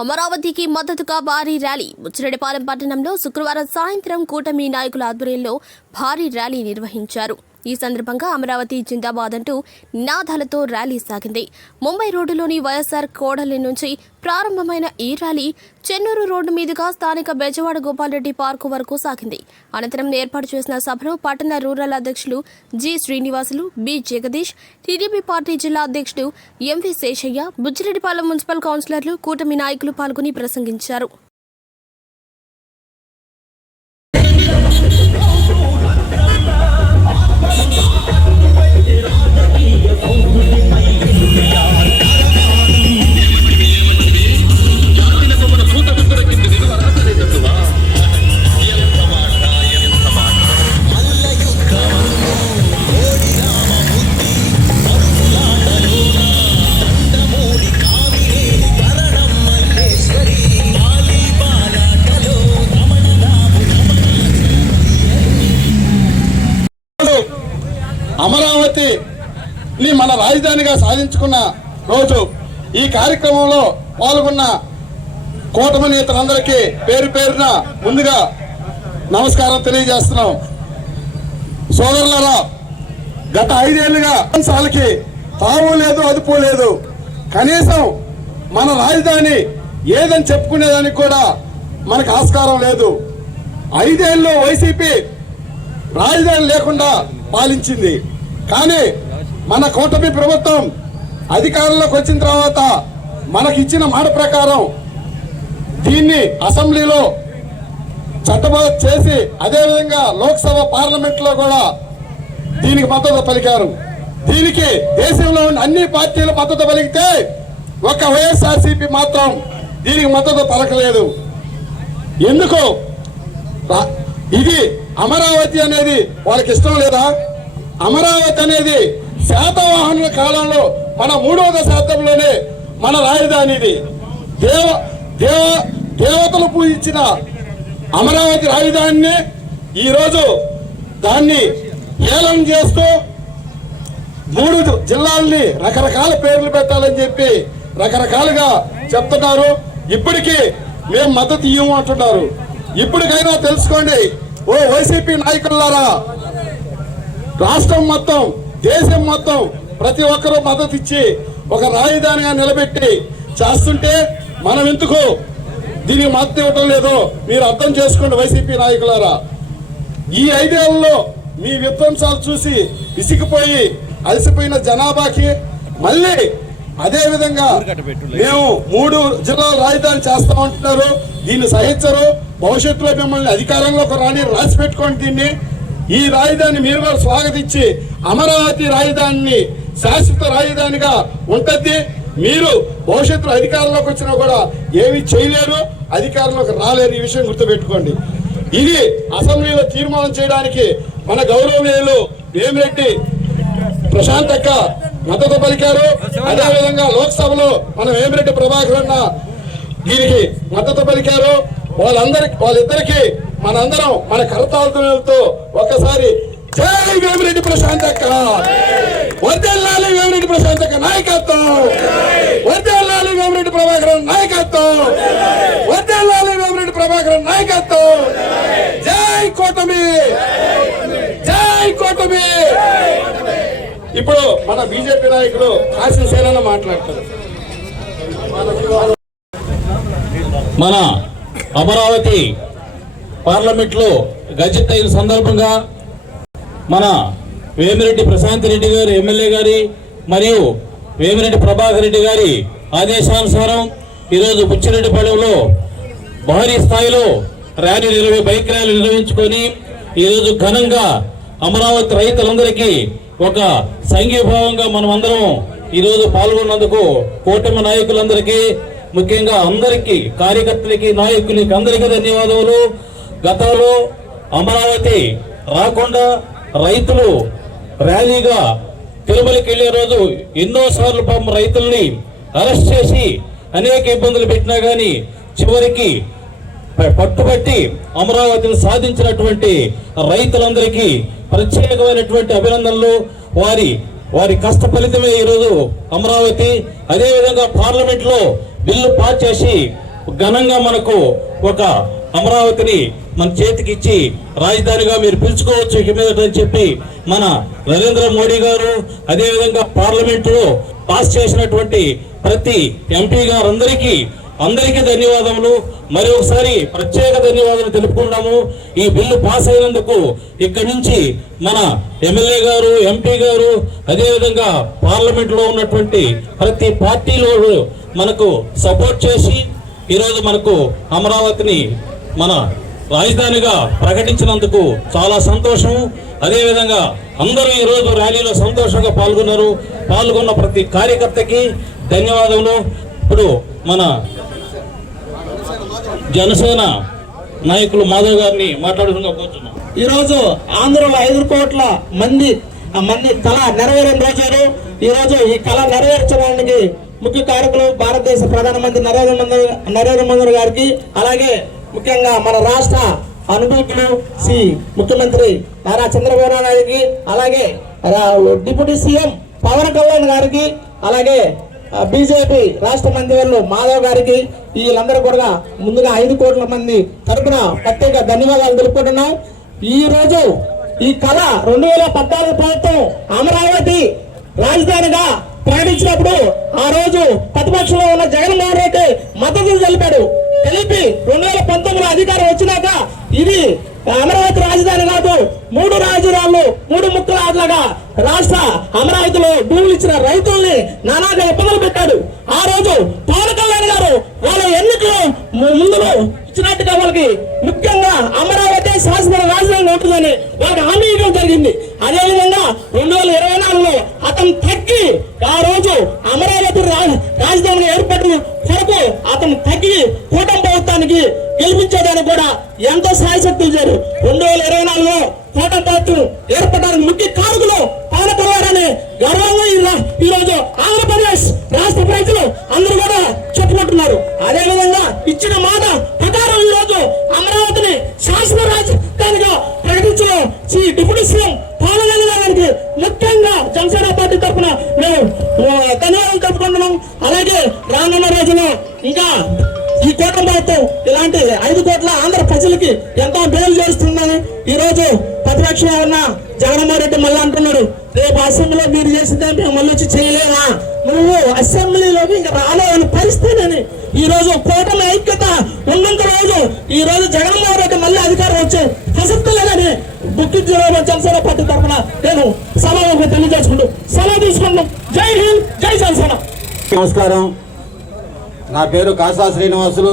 అమరావతికి మద్దతుగా భారీ ర్యాలీ. బుచ్చిరెడ్డిపాలెం పట్టణంలో శుక్రవారం సాయంత్రం కూటమి నాయకుల ఆధ్వర్యంలో భారీ ర్యాలీ నిర్వహించారు. ఈ సందర్భంగా అమరావతి జిందాబాద్ అంటూ నినాదాలతో ర్యాలీ సాగింది. ముంబై రోడ్డులోని వైఎస్ఆర్ కోడలి నుంచి ప్రారంభమైన ఈ ర్యాలీ చెన్నూరు రోడ్డు మీదుగా స్థానిక బెజవాడ గోపాల్రెడ్డి పార్కు వరకు సాగింది. అనంతరం ఏర్పాటు చేసిన సభను పట్టణ రూరల్ అధ్యక్షులు G Srinivasulu, B Jagadish, TDP party జిల్లా అధ్యక్షుడు ఎంవి శేషయ్య, బుచ్చిరెడ్డిపాలెం మున్సిపల్ కౌన్సిలర్లు, కూటమి నాయకులు పాల్గొని ప్రసంగించారు. అమరావతిని మన రాజధానిగా సాధించుకున్న రోజు ఈ కార్యక్రమంలో పాల్గొన్న కూటమి నేతలందరికీ పేరు పేరున ముందుగా నమస్కారం తెలియజేస్తున్నాం. సోదరులారా, గత 5 ఏళ్లుగా అంశాలకి తావు లేదు, అదుపు లేదు. కనీసం మన రాజధాని ఏదని చెప్పుకునేదానికి కూడా మనకు ఆస్కారం లేదు. 5 ఏళ్ళు వైసీపీ రాజధాని లేకుండా పాలించింది. కానీ మన కూటమి ప్రభుత్వం అధికారంలోకి వచ్చిన తర్వాత మనకిచ్చిన మాట ప్రకారం దీన్ని అసెంబ్లీలో చట్టబద్ధ చేసి అదేవిధంగా లోక్సభ పార్లమెంట్లో కూడా దీనికి మద్దతు పలికారు. దీనికి దేశంలో ఉన్న అన్ని పార్టీలు మద్దతు పలికితే ఒక్క వైఎస్ఆర్సీపీ మాత్రం దీనికి మద్దతు పలకలేదు. ఎందుకు? ఇది అమరావతి అనేది వాళ్ళకి ఇష్టం లేదా? అమరావతి అనేది శాతవాహనుల కాలంలో మన 3వ దశాబ్దంలోనే మన రాజధానిది. దేవతలు పూజించిన అమరావతి రాజధానిని ఈరోజు దాన్ని ఏలం చేస్తూ 3 జిల్లాల్ని రకరకాల పేర్లు పెట్టాలని చెప్పి రకరకాలుగా చెప్తున్నారు. ఇప్పటికీ మేము మద్దతు ఇవ్వము అంటున్నారు. ఇప్పటికైనా తెలుసుకోండి ఓ వైసీపీ నాయకులారా, రాష్ట్రం మొత్తం, దేశం మొత్తం ప్రతి ఒక్కరూ మద్దతు ఇచ్చి ఒక రాజధానిగా నిలబెట్టి చేస్తుంటే మనం ఎందుకు దీనికి మద్దతు ఇవ్వటం లేదో మీరు అర్థం చేసుకోండి వైసీపీ నాయకులారా. ఈ 5 ఏళ్లలో మీ విధ్వంసాలు చూసి విసిగిపోయి అలసిపోయిన జనాభాకి మళ్ళీ అదే విధంగా మేము 3 జిల్లాల రాజధాని చేస్తామంటున్నారు. దీన్ని సహించరు. భవిష్యత్తులో మిమ్మల్ని అధికారంలోకి రాని రాసి పెట్టుకోండి. దీన్ని ఈ రాజధాని మీరు కూడా స్వాగతించి అమరావతి రాజధానిని శాశ్వత రాజధానిగా ఉంటుంది. మీరు భవిష్యత్తులో అధికారంలోకి వచ్చినా కూడా ఏమి చేయలేరు, అధికారంలోకి రాలేరు. ఈ విషయం గుర్తుపెట్టుకోండి. ఇది అసెంబ్లీలో తీర్మానం చేయడానికి మన గౌరవనీయులు వేమిరెడ్డి ప్రశాంత్ అక్క మద్దతు పలికారు. అదేవిధంగా లోక్సభలో మన వేమిరెడ్డి ప్రభాకర్ అన్న దీనికి మద్దతు పలికారు. వాళ్ళిద్దరికి మనందరం మన కరతాళతో ఒక్కసారి జై వేమిరెడ్డి ప్రశాంత్ అక్క, వర్ధిల్లాలి వేమిరెడ్డి ప్రశాంత్ అక్క నాయకత్వం, వర్ధిల్లాలి వేమిరెడ్డి ప్రభాకర్ నాయకత్వం, వర్ధిల్లాలి వేమిరెడ్డి ప్రభాకర్ నాయకత్వం. జై కూటమి, జై కూటమి. ఇప్పుడు మన బీజేపీ నాయకులు కాశీ సేన మాట్లాడతారు. మన అమరావతి పార్లమెంట్ లో గజెట్ అయిన సందర్భంగా మన వేమిరెడ్డి ప్రశాంత్ రెడ్డి గారి ఎమ్మెల్యే గారి మరియు వేమిరెడ్డి ప్రభాకర్ రెడ్డి గారి ఆదేశానుసారం ఈరోజు బుచ్చిరెడ్డిపాలెంలో భారీ స్థాయిలో బైక్ ర్యాలీ నిర్వహించుకొని ఈరోజు ఘనంగా అమరావతి రైతులందరికీ ఒక సంఘీభావంగా మనం అందరం ఈరోజు పాల్గొన్నందుకు కూటమి నాయకులందరికీ, ముఖ్యంగా అందరికీ, కార్యకర్తలకి, నాయకులకి అందరికీ ధన్యవాదాలు. గతంలో అమరావతి రాకుండా రైతులు ర్యాలీగా తిరుమలకి వెళ్లే రోజు ఎన్నోసార్లు పాపం రైతుల్ని అరెస్ట్ చేసి అనేక ఇబ్బందులు పెట్టినా గానీ చివరికి పట్టుబట్టి అమరావతిని సాధించినటువంటి రైతులందరికీ ప్రత్యేకమైనటువంటి అభినందనలు. వారి కష్ట ఫలితమే ఈరోజు అమరావతి. అదేవిధంగా పార్లమెంట్ లో బిల్లు పాస్ చేసి ఘనంగా మనకు ఒక అమరావతిని మన చేతికి ఇచ్చి రాజధానిగా మీరు పిలుచుకోవచ్చు ఇక మీదట అని చెప్పి మన నరేంద్ర మోడీ గారు అదేవిధంగా పార్లమెంటులో పాస్ చేసినటువంటి ప్రతి ఎంపీ గారందరికీ ధన్యవాదములు. మరి ఒకసారి ప్రత్యేక ధన్యవాదాలు తెలుపుకున్నాము. ఈ బిల్లు పాస్ అయినందుకు ఇక్కడి నుంచి మన ఎమ్మెల్యే గారు, ఎంపీ గారు, అదేవిధంగా పార్లమెంట్లో ఉన్నటువంటి ప్రతి పార్టీలో మనకు సపోర్ట్ చేసి ఈరోజు మనకు అమరావతిని మన రాజధానిగా ప్రకటించినందుకు చాలా సంతోషం. అదేవిధంగా అందరూ ఈరోజు ర్యాలీలో సంతోషంగా పాల్గొన్న ప్రతి కార్యకర్తకి ధన్యవాదములు. ఇప్పుడు మన జనసేన నాయకులు మాధవ్ గారిని మాట్లాడుతున్నా కూర్చున్నాం. ఈరోజు ఆంధ్రలో 5 కోట్ల మంది కళ నెరవేరిన రోజు. ఈరోజు ఈ కళ నెరవేర్చడానికి ముఖ్య కారకులు భారతదేశ ప్రధానమంత్రి నరేంద్ర మోదీ గారికి, అలాగే ముఖ్యంగా మన రాష్ట్ర అనుభూతులు ముఖ్యమంత్రి నారా చంద్రబాబు నాయుడికి, అలాగే డిప్యూటీ సీఎం పవన్ కళ్యాణ్ గారికి, అలాగే బీజేపీ రాష్ట్ర మంత్రివర్యులు మాధవ్ గారికి, వీళ్ళందరూ కూడా ముందుగా 5 కోట్ల మంది తరపున ప్రత్యేక ధన్యవాదాలు తెలుపుకుంటున్నాం. ఈ రోజు ఈ కళ 2014 ప్రభుత్వం అమరావతి రాజధానిగా ప్రకటించినప్పుడు ఆ రోజు ప్రతిపక్షంలో ఉన్న జగన్మోహన్ రెడ్డి మద్దతు తెలిపి 2019 అధికారం వచ్చినాక ఇది అమరావతి రాజధాని కాదు, 3 రాజధానులు 3 ముక్కల ఆటలుగా రాష్ట్ర అమరావతిలో భూములు ఇచ్చిన రైతుల్ని నానాగా ఇబ్బందులు పెట్టాడు. ఆ రోజు పవన్ కళ్యాణ్ గారు వాళ్ళ ఎన్నికలు ముందులో ఇచ్చినట్టుగా వాళ్ళకి ముఖ్యంగా అమరావతి శాసన రాజధాని ఉంటుందని వాళ్ళకి హామీ ఇవ్వడం జరిగింది. అదేవిధంగా 2024లో అతను తగ్గి ఆ రోజు అమరావతి రాజధాని ఏర్పడిన కొరకు అతను తగ్గి కూటమి ప్రభుత్వానికి గెలిపించేదానికి కూడా ఎంతో సాయశక్తులు చేరు. 2024లో కూటమి ప్రభుత్వం ఏర్పడడానికి ముఖ్య కారకులు పవన్ కళ్యాణ్ అని గర్వంగా ఈరోజు ఆంధ్రప్రదేశ్ రాష్ట్ర ప్రజలు అందరూ కూడా చెప్పుకుంటున్నారు. అదేవిధంగా ఇచ్చిన మాట ప్రకారం ఈరోజు అమరావతిని శాసన రాజధానిగా ప్రకటించడం డిప్యూటీ సీఎం పవన్ కళ్యాణ్ గారికి ముఖ్యంగా జనసేన పార్టీ తరఫున మేము ధన్యవాదాలు తెలుపుకుంటున్నాం. అలాగే రానున్న రోజుల్లో ఇంకా ఈ కూటమి ప్రభుత్వం ఇలాంటి 5 కోట్ల ఆంధ్ర ప్రజలకి ఎంతో మేలు చేస్తుందని ఈ రోజు ప్రతిపక్షంలో ఉన్న జగన్మోహన్ రెడ్డి మళ్ళీ అంటున్నాడు, రేపు అసెంబ్లీలో మీరు చేసిందే మేము మళ్ళీ వచ్చి చేయలేమా, నువ్వు అసెంబ్లీలోకి ఇంకా రాలేని పరిస్థితి. ఈ రోజు కూటమి ఐక్యత ఉన్నంత రోజు ఈ రోజు జగన్మోహన్ రెడ్డి మళ్ళీ అధికారం వచ్చే ప్రసక్తి లేదని జనసేన పార్టీ తరఫున నేను సభకు తెలియజేసుకుంటూ సెలవు తీసుకుంటాం. జై హింద్, జై జనసేన. నమస్కారం. నా పేరు కాసా శ్రీనివాసులు,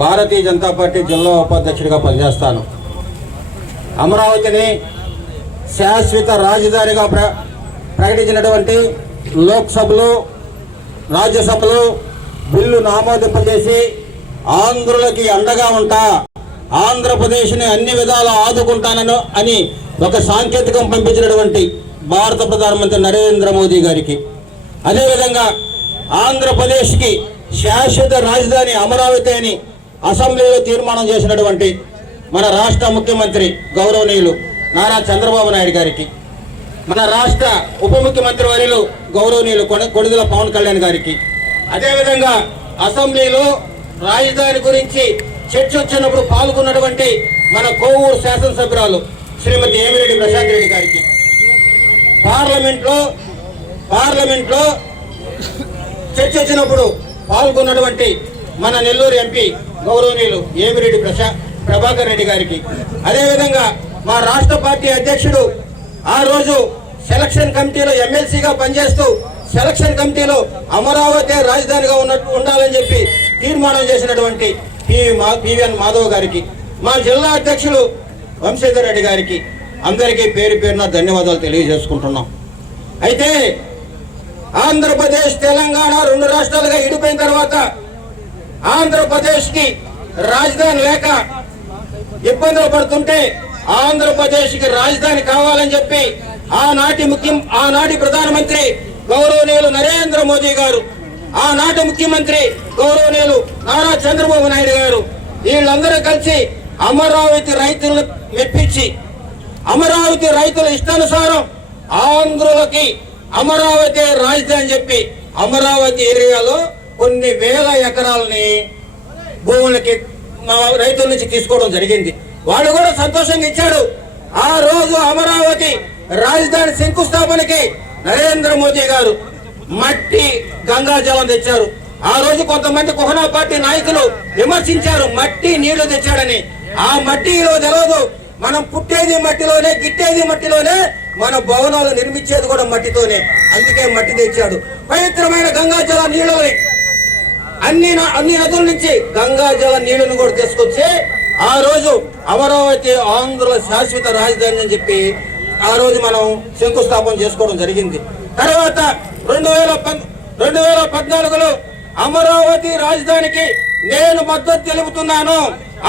భారతీయ జనతా పార్టీ జిల్లా ఉపాధ్యక్షుడిగా పనిచేస్తాను. అమరావతిని శాశ్వత రాజధానిగా ప్రకటించినటువంటి లోక్సభలో, రాజ్యసభలో బిల్లు ఆమోదింపజేసి ఆంధ్రులకి అండగా ఉంటా, ఆంధ్రప్రదేశ్ని అన్ని విధాలా ఆదుకుంటానని అని ఒక సాంకేతికం పంపించినటువంటి భారత ప్రధానమంత్రి నరేంద్ర మోదీ గారికి, అదేవిధంగా ఆంధ్రప్రదేశ్కి శాశ్వత రాజధాని అమరావతి అని అసెంబ్లీలో తీర్మానం చేసినటువంటి మన రాష్ట్ర ముఖ్యమంత్రి గౌరవనీయులు నారా చంద్రబాబు నాయుడు గారికి, మన రాష్ట్ర ఉప ముఖ్యమంత్రి వర్యులు గౌరవనీయులు కొణిదెల పవన్ కళ్యాణ్ గారికి, అదేవిధంగా అసెంబ్లీలో రాజధాని గురించి చర్చ వచ్చినప్పుడు పాల్గొన్నటువంటి మన కోవూరు శాసనసభ్యురాలు శ్రీమతి ఏమిరెడ్డి ప్రశాంత్ రెడ్డి గారికి, పార్లమెంట్లో చర్చ వచ్చినప్పుడు పాల్గొన్నటువంటి మన నెల్లూరు ఎంపీ గౌరవనీయులు ఏమిరెడ్డి ప్రభాకర్ రెడ్డి గారికి, అదేవిధంగా మా రాష్ట్ర పార్టీ అధ్యక్షుడు ఆ రోజు సెలక్షన్ కమిటీలో ఎమ్మెల్సీగా పనిచేస్తూ సెలక్షన్ కమిటీలో అమరావతి రాజధానిగా ఉండాలని చెప్పి తీర్మానం చేసినటువంటి పివిఎన్ మాధవ్ గారికి, మా జిల్లా అధ్యక్షులు వంశీధర్ రెడ్డి గారికి అందరికీ పేరు పేరున ధన్యవాదాలు తెలియజేసుకుంటున్నాం. అయితే ఆంధ్రప్రదేశ్ తెలంగాణ 2 రాష్ట్రాలుగా విడిపోయిన తర్వాత ఆంధ్రప్రదేశ్కి రాజధాని లేక ఇబ్బందులు పడుతుంటే ఆంధ్రప్రదేశ్కి రాజధాని కావాలని చెప్పి ఆనాటి ప్రధానమంత్రి గౌరవనీయులు నరేంద్ర మోదీ గారు, ఆనాటి ముఖ్యమంత్రి గౌరవనీయులు నారా చంద్రబాబు నాయుడు గారు వీళ్ళందరూ కలిసి అమరావతి రైతులను మెప్పించి అమరావతి రైతుల ఇష్టానుసారం ఆంధ్రులకి అమరావతి రాజధాని చెప్పి అమరావతి ఏరియాలో కొన్ని వేల ఎకరాలని భూములకి మా రైతుల నుంచి తీసుకోవడం జరిగింది. వాళ్ళు కూడా సంతోషంగా ఇచ్చాడు. ఆ రోజు అమరావతి రాజధాని శంకుస్థాపనకి నరేంద్ర మోదీ గారు మట్టి గంగాజలం తెచ్చారు. ఆ రోజు కొంతమంది కుహనా పార్టీ నాయకులు విమర్శించారు, మట్టి నీళ్లు తెచ్చాడని. ఆ మట్టిలో తెలవదు, మనం పుట్టేది మట్టిలోనే, గిట్టేది మట్టిలోనే, మన భవనాలు నిర్మించేది కూడా మట్టితోనే. అందుకే మట్టి తెచ్చాడు. పవిత్రమైన గంగాజల నీళ్ళని అన్ని నదుల నుంచి గంగాజల నీళ్లను కూడా తీసుకొచ్చి ఆ రోజు అమరావతి ఆంధ్రుల శాశ్వత రాజధాని అని చెప్పి ఆ రోజు మనం శంకుస్థాపన చేసుకోవడం జరిగింది. తర్వాత 2014లో అమరావతి రాజధానికి నేను మద్దతు తెలుపుతున్నాను.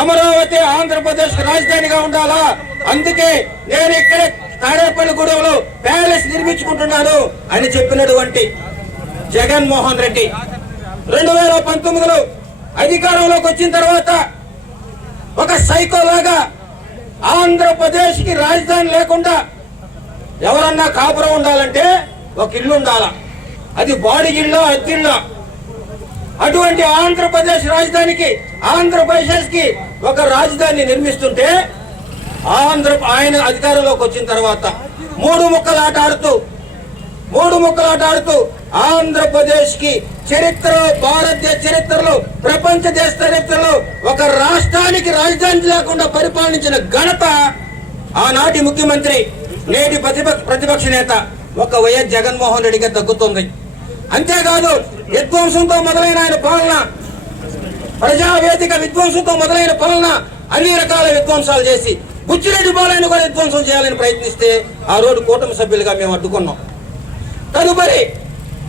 అమరావతి ఆంధ్రప్రదేశ్ రాజధానిగా ఉండాలా, అందుకే నేను ఇక్కడే తాడేపల్లిగూడెంలో ప్యాలెస్ నిర్మించుకుంటున్నాను అని చెప్పినటువంటి జగన్మోహన్ రెడ్డి 2019లో అధికారంలోకి వచ్చిన తర్వాత ఒక సైకోలాగా ఆంధ్రప్రదేశ్ కి రాజధాని లేకుండా ఎవరన్నా కాపురం ఉండాలంటే ఒక ఇల్లు ఉండాలా, అది బాడిగిళ్ళో అద్దిళ్ళో. అటువంటి ఆంధ్రప్రదేశ్ రాజధానికి ఆంధ్రప్రదేశ్ కి ఒక రాజధాని నిర్మిస్తుంటే ఆయన అధికారంలోకి వచ్చిన తర్వాత మూడు ముక్కలాట ఆడుతూ ఆంధ్రప్రదేశ్ కి చరిత్రలో, భారతదేశ చరిత్రలో, ప్రపంచ దేశ చరిత్రలో ఒక రాష్ట్రానికి రాజధాని లేకుండా పరిపాలించిన ఘనత ఆనాటి ముఖ్యమంత్రి, నేటి ప్రతిపక్ష నేత ఒక వైఎస్ జగన్మోహన్ రెడ్డిగా దక్కుతుంది. అంతేకాదు విధ్వంసంతో మొదలైన ఆయన పాలన, ప్రజావేదిక విధ్వంసంతో మొదలైన పాలన, అన్ని రకాల విధ్వంసాలు చేసి బుచ్చిరెడ్డి పాలన కూడా విధ్వంసం చేయాలని ప్రయత్నిస్తే ఆ రోజు కూటమి సభ్యులుగా మేము అడ్డుకున్నాం.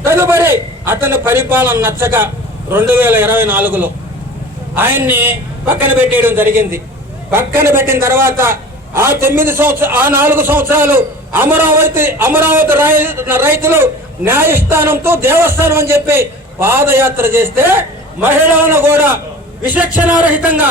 తదుపరి అతని పరిపాలన నచ్చక 2024లో ఆయన్ని పక్కన పెట్టేయడం జరిగింది. పక్కన పెట్టిన తర్వాత ఆ 4 సంవత్సరాలు అమరావతి రైతులు న్యాయస్థానంతో దేవస్థానం అని చెప్పి పాదయాత్ర చేస్తే మహిళలను కూడా విచక్షణారహితంగా